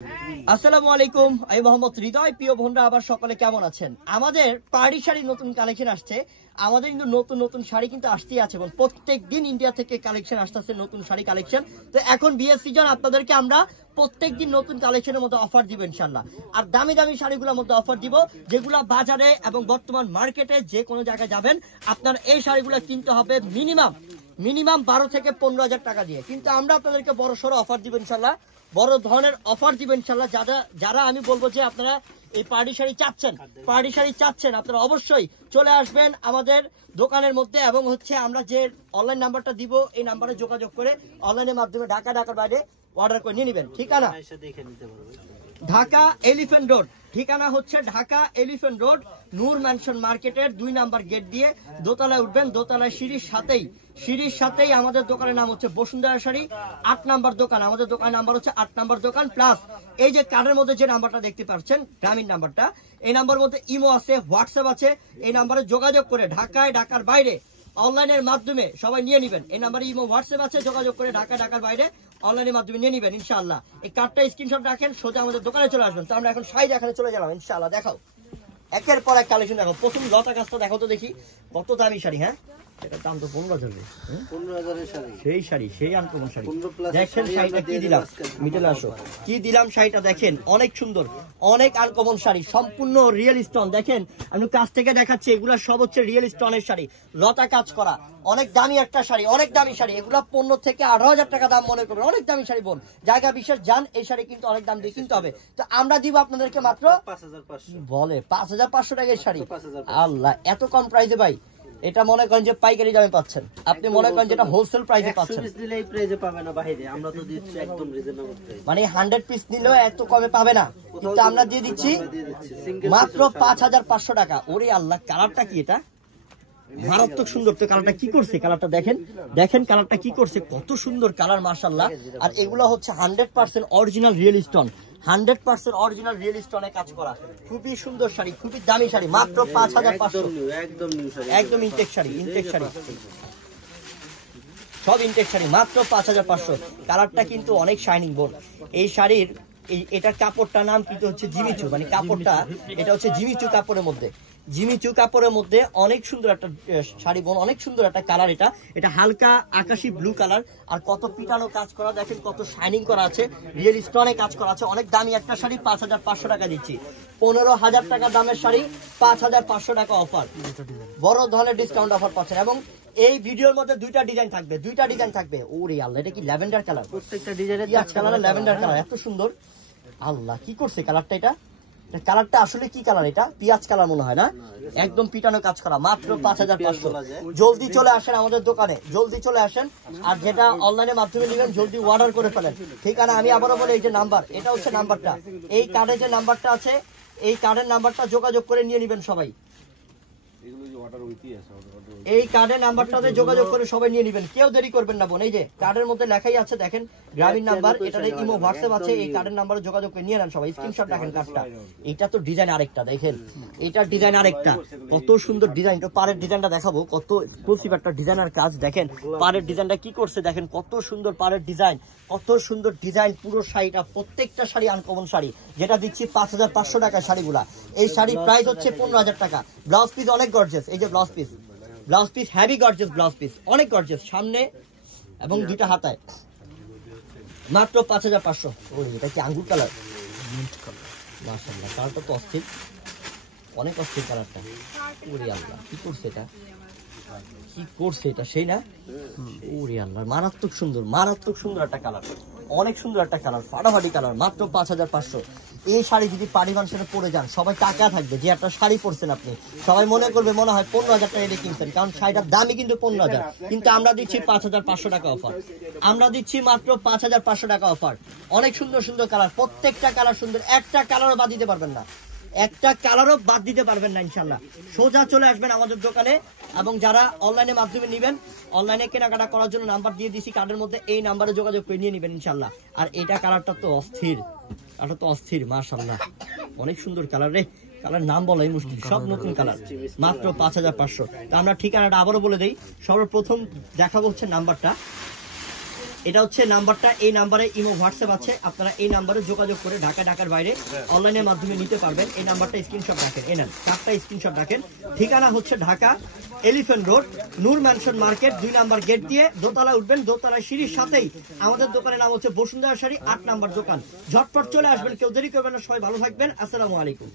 আসসালামু আলাইকুম, আমি মোহাম্মদ হৃদয়। প্রিয় বোনরা আবার সকালে কেমন আছেন? আমাদের পার্টি শাড়ি নতুন কালেকশন আসছে। আমাদের কিন্তু নতুন নতুন শাড়ি কিন্তু আসতেই আছে এবং প্রত্যেক দিন ইন্ডিয়া থেকে কালেকশন আসতেছে, নতুন শাড়ি কালেকশন। তো এখন বিয়ের সিজন, আপনাদেরকে আমরা প্রত্যেক দিন নতুন কালেকশনের মধ্যে অফার দিব ইনশাল্লাহ। আর দামি দামি শাড়িগুলোর মধ্যে অফার দিব, যেগুলো বাজারে এবং বর্তমান মার্কেটে যে কোনো জায়গায় যাবেন আপনার এই শাড়িগুলো কিনতে হবে মিনিমাম 12 থেকে 15,000 টাকা দিয়ে। কিন্তু আমরা আপনাদেরকে বড় সড়ো অফার দিব ইনশাল্লাহ, বড় ধরনের অফার দিব ইনশাল্লাহ। যারা আমি বলবো যে আপনারা এই পার্টি শাড়ি চাচ্ছেন আপনারা অবশ্যই চলে আসবেন আমাদের দোকানের মধ্যে। এবং আমরা যে অনলাইন নাম্বারটা দিব, এই নাম্বারে যোগাযোগ করে অনলাইনের মাধ্যমে ঢাকার বাইরে অর্ডার করে নিয়ে নেবেন। ঠিকানা ঢাকা এলিফ্যান্ট রোড, ঠিকানা হচ্ছে ঢাকা এলিফ্যান্ট রোড, নূর ম্যানশন মার্কেটের 2 নাম্বার গেট দিয়ে দোতলায় উঠবেন। দোতলায় সিঁড়ির সাথেই আমাদের দোকানের নাম হচ্ছে বসুন্ধরা শাড়ি, 8 নাম্বার দোকান। আমাদের দোকানের নাম্বার হচ্ছে 8 নাম্বার দোকান। প্লাস এই যে কার্ডের মধ্যে যে নাম্বারটা দেখতে পাচ্ছেন, গ্রামীণ নাম্বারটা, এই নাম্বারের মধ্যে ইমো আছে, হোয়াটসঅ্যাপ আছে। এই নাম্বারে যোগাযোগ করে ঢাকার বাইরে অনলাইনের মাধ্যমে সবাই নিয়ে নেবেন। এই নাম্বারে ইমো হোয়াটসঅ্যাপ আছে, যোগাযোগ করে ঢাকার বাইরে অনলাইনের মাধ্যমে নিয়ে নেবেন ইনশাআল্লাহ। এই কার্ডটা স্ক্রিনশট রাখেন, সোজা আমাদের দোকানে চলে আসবেন। তো আমরা এখন শাড়ি দেখানে চলে গেলাম ইনশাআল্লাহ। দেখাও, একের পর এক কালেকশন দেখাও। প্রথম লতা কাজটা দেখাও তো দেখি, কত দামি শাড়ি। হ্যাঁ, এটার দাম তো 15,000। 15,000 শাড়ি, সেই শাড়ি, সেই আনকমন শাড়ি। দেখেন শাড়িটা কি দিলাম, মিডলে আসো, কি দিলাম শাড়িটা দেখেন, অনেক সুন্দর, অনেক আনকমন শাড়ি, সম্পূর্ণ রিয়েল স্টোন। দেখেন আমি কাছ থেকে দেখাচ্ছি, এগুলা সব হচ্ছে রিয়েল স্টোনের শাড়ি, লতা কাজ করা, অনেক দামি একটা শাড়ি, অনেক দামি শাড়ি। এগুলা 15 থেকে 18,000 টাকা দাম মনে করবেন, অনেক দামি শাড়ি বোন। জায়গা বিশেষ যান, এই শাড়ি কিন্তু অনেক দাম দিয়ে কিনতে হবে। তো আমরা দিব আপনাদেরকে মাত্র 5,500। বলে 5,500 টাকার শাড়ি। আল্লাহ, এত কম প্রাইসে ভাই। এটা মনে করেন যে পাইকারি দামে পাচ্ছেন, আপনি মনে করেন যেটা হোলসেল প্রাইসে পাচ্ছেন। 120 দিলে এই প্রাইসে পাবে না বাইরে, আমরা তো দিচ্ছি একদম রিজনেবল প্রাইস। মানে 100 পিস নিলেও এত কমে পাবে না, কিন্তু আমরা দিয়ে দিচ্ছি মাত্র 5,500 টাকা। ওরে আল্লাহ, কালারটা কি, এটা মারাত্মক সুন্দর। তো কালারটা কি করছে, কালারটা দেখেন কালারটা কি করছে, কত সুন্দর কালার মাশাআল্লাহ। আর এগুলো হচ্ছে 100% original real stone, 100% original real স্টোনে কাজ করা, খুবই সুন্দর শাড়ি, খুবই দামি শাড়ি, মাত্র 5,500। একদম ইনটেক শাড়ি, সব ইনটেক শাড়ি, মাত্র 5,500। কালারটা কিন্তু অনেক শাইনিং বোন। এই শাড়ির এটার কাপড়টার নাম কিন্তু হচ্ছে জিমিচু, মানে কাপড়টা এটা হচ্ছে জিমিচু কাপড়ের মধ্যে অনেক সুন্দর একটা শাড়ি বোন, অনেক সুন্দর একটা কালার। এটা হালকা আকাশি ব্লু কালার, আর কত পিটানো কাজ করা দেখেন, কত শাইনিং করা আছে, রিয়েল স্টোনে কাজ করা আছে। অনেক দামি একটা শাড়ি, 5,500 টাকা দিচ্ছি। 15,000 টাকা দামের শাড়ি, 5,500 টাকা অফার, বড় ধরনের ডিসকাউন্ট অফার পাচ্ছেন। এবং এই ভিডিওর মধ্যে দুইটা ডিজাইন থাকবে। ওরে আল্লাহ, এটা কি ল্যাভেন্ডার কালার, প্রত্যেকটা ডিজাইনের কালার ল্যাভেন্ডার কালার, এত সুন্দর। আল্লাহ, কি করছে কালারটা, কালারটা আসলে কি কালার, এটা পিয়াজ কালার মনে হয় না, একদম পিটানো কাজ করা, মাত্র 5,500। জলদি চলে আসেন আমাদের দোকানে, জলদি চলে আসেন। আর যেটা অনলাইনের মাধ্যমে নেবেন জলদি অর্ডার করে ফেলেন। ঠিকানা আমি আবারও বলি, এই যে নাম্বার, এটা হচ্ছে নাম্বারটা, এই কার্ডে যে নাম্বারটা আছে, এই কার্ডের নাম্বারটা যোগাযোগ করে নিয়ে নেবেন সবাই। এই কার্ডের নাম্বারটাতে যোগাযোগ করে সবাই নিয়ে নেবেন, কেউ দেরি করবেন না বোন। এই যে কার্ডের মধ্যে লেখাই আছে দেখেন, গ্রামীণ নাম্বার, এটাতে ইমো হোয়াটসঅ্যাপ আছে, এই কার্ডের নাম্বারে যোগাযোগ করে নিয়ে নেন সবাই, স্ক্রিনশট রাখেন কার্ডটা। এটা তো ডিজাইন আরেকটা, দেখেন এটার ডিজাইন আরেকটা, কত সুন্দর ডিজাইন। তো পাড়ের ডিজাইনটা দেখাবো, কত এক্সক্লুসিভ একটা ডিজাইনার কাজ। দেখেন পাড়ের ডিজাইনটা কি করছে, দেখেন কত সুন্দর পাড়ের ডিজাইন, কত সুন্দর ডিজাইন। পুরো শাড়িটা, প্রত্যেকটা শাড়ি আনকমন শাড়ি, যেটা দিচ্ছি 5,500 টাকা শাড়িগুলা। এই শাড়ির প্রাইস হচ্ছে 15,000 টাকা। ব্লাউজ পিস অনেক গর্জিয়াস, এই যে blouse piece heavy gorgeous, blouse piece অনেক গর্জিয়াস, সামনে এবং দুইটা হাতায়, মাত্র 5,500। ওরে, এটা কি আঙ্গুর কালার, মাশাআল্লাহ, কালারটা তো অস্থির, অনেক অস্থির কালারটা। ওরে আল্লাহ, কি করছে এটা, সেই না? ওরে আল্লাহ, মারাত্মক সুন্দর একটা কালার, অনেক সুন্দর একটা কালার, ফাটাফাটি কালার, মাত্র 5,500। এই শাড়ি যদি পার্টি ফাংশনে পরে যান, সবাই টাকা থাকবে যে একটা শাড়ি পরছেন আপনি, সবাই মনে করবে মনে হয় 15,000 টাকা দিয়ে কিনছেন, কারণ শাড়িটার দামই কিন্তু 15,000। কিন্তু আমরা দিচ্ছি 5,500 টাকা অফার, আমরা দিচ্ছি মাত্র 5,500 টাকা অফার। অনেক সুন্দর সুন্দর কালার, প্রত্যেকটা কালার সুন্দর, একটা কালারও বাদ দিতে পারবেন না, ইনশাল্লাহ। সোজা চলে আসবেন আমাদের দোকানে। এবং যারা অনলাইনের মাধ্যমে নেবেন, অনলাইনে কেনাকাটা করার জন্য নাম্বার দিয়ে দিছি কার্ডের মধ্যে, এই নাম্বারে যোগাযোগ করে নিয়ে নেবেন ইনশাল্লাহ। আর এটা কালারটা তো অস্থির, মাশাআল্লাহ, অনেক সুন্দর কালার রে, কালার নাম বলাই মুশকিল, সব নতুন কালার, মাত্র 5,500। তা আমরা ঠিকানাটা আবারও বলে দেই, সর্বপ্রথম দেখাবো হচ্ছে নাম্বারটা, এটা হচ্ছে নাম্বারটা, এই নাম্বারে ইমো হোয়াটসঅ্যাপ আছে, আপনারা এই নাম্বারে যোগাযোগ করে ঢাকার বাইরে অনলাইনের মাধ্যমে নিতে পারবেন। এই নাম্বারটা স্ক্রিনশট রাখেন, এই নেন 4টা স্ক্রিনশট রাখেন। ঠিকানা হচ্ছে ঢাকা এলিফ্যান্ট রোড, নূর ম্যানশন মার্কেট, 2 নাম্বার গেট দিয়ে দোতলা উঠবেন, দোতলায় সিঁড়ির সাথেই আমাদের দোকানের নাম হচ্ছে বসুন্ধরা শাড়ি, 8 নাম্বার দোকান। ঝটপট চলে আসবেন, কেউ দেরি করবেন না। সবাই ভালো থাকবেন, আসসালামু আলাইকুম।